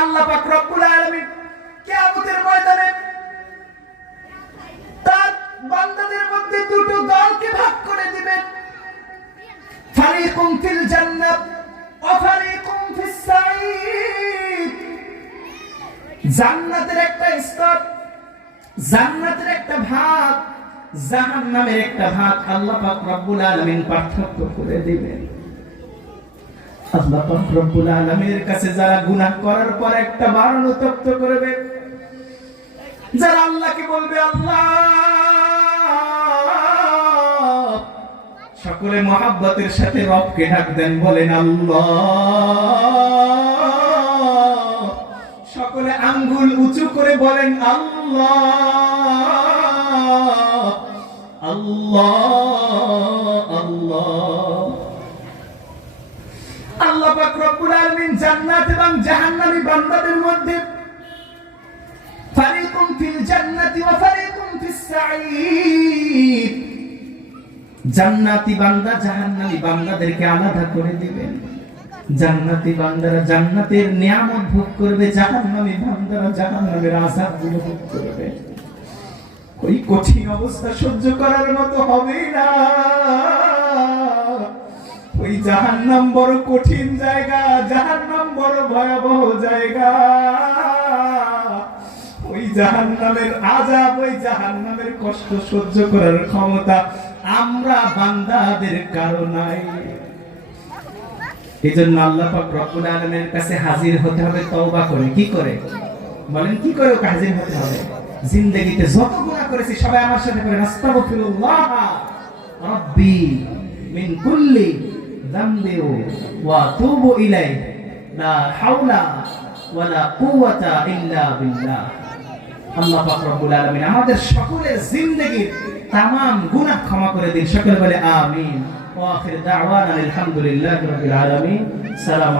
আল্লাহ পাক রব্বুল আলামিন কিয়ামতের ময়দানে তার বান্দাদের মধ্যে দুটো দলকে ভাগ করে দিবেন। ফারিকুম ফিল জান্নাত ওয়া ফারিকুম ফিস সাঈদ। জান্নাতের একটা স্তর, জান্নাতের একটা ভাগ, জাহান্নামের একটা ভাগ আল্লাহ পাক রব্বুল আলামিন পার্থক্য করে দিবেন। আল্লাহ পাক রব্বুল আলামিনের কাছে যারা গুনাহ করার পর একটা বার অনুতপ্ত করবে, যারা আল্লাহকে বলবে আল্লাহ, সকলে মহব্বতের সাথে রবকে ডাক দেন, বলেন আল্লাহ। সকলে আঙ্গুল উঁচু করে বলেন আল্লাহ আল্লাহ আল্লাহ। আল্লাহ পাক রব্বুল আলামিন জান্নাত এবং জাহান্নামী বান্দাদের মধ্যে ফারিকুম ফিল জান্নাতি ওয়া ফারিকুম ফিস সাঈদ, জান্নাতি বান্দা জাহান্নামী বান্দাদেরকে আলাদা করে দিবেন। জান্নাতি বান্দারা জান্নাতের নিয়ামত ভোগ করবে, জাহান্নামী বান্দারা জাহান্নামের আযাবগুলো ভোগ করবে। ওই কঠিন অবস্থা সহ্য করার মতো হবে না। ওই জাহান্নাম বড় কঠিন জায়গা, জাহান্নাম বড় ভয়াবহ জায়গা। ওই জাহান্নামের আযাব, ওই জাহান্নামের কষ্ট সহ্য করার ক্ষমতা আমরা বান্দাদের কারো নাই। এজন্য আল্লাহ পাক রব্বুল আলামিনের কাছে হাজির হতে হবে তওবা করে। কি করে বলেন? কি করে ওকে হাজির হতে হবে? জিন্দেগিতে যত গুনাহ করেছি সবাই আমার সাথে করেন, আস্তাগফিরুল্লাহ রাব্বি মিন কুল্লি যামবি ওয়া আতুবু ইলাইহি লা হাওলা ওয়ালা কুওয়াতা ইল্লা বিল্লাহ। আল্লাহ পাক রব্বুল আলামিন আমাদের সকলের জিন্দেগির तमाम गुनाह क्षमा करे दिन। সকলে বলে আমিন। ওয়া আখির দাওয়ানা আলহামদুলিল্লাহি রাব্বিল আলামিন। সালাম।